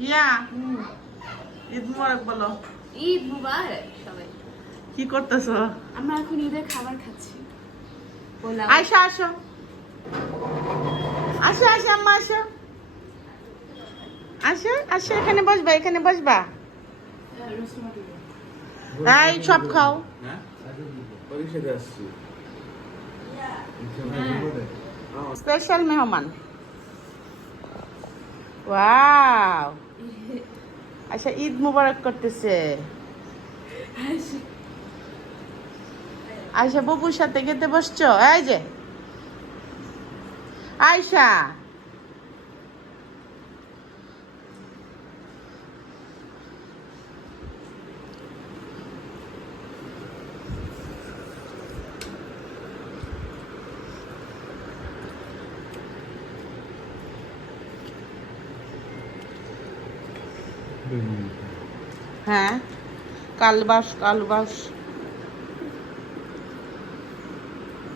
হিয়া ঈদ মুবারক বলো। ঈদ মুবারক সবাই। কি করতেছো? আমরা এখন ঈদের খাবার খাচ্ছি। পোলাও। আয়শা আসো, আসো আসো আম্মা আসো, আসো আসো, এখানে বসবা, এখানে বসবা। এই সব খাও। স্পেশাল মেহমান। ওয়াও, আচ্ছা ঈদ মুবারক করতেছে। আয়শা বাবুর সাথে খেতে বসছো? এই যে আয়শা, হ্যাঁ কালবাস কালবাস।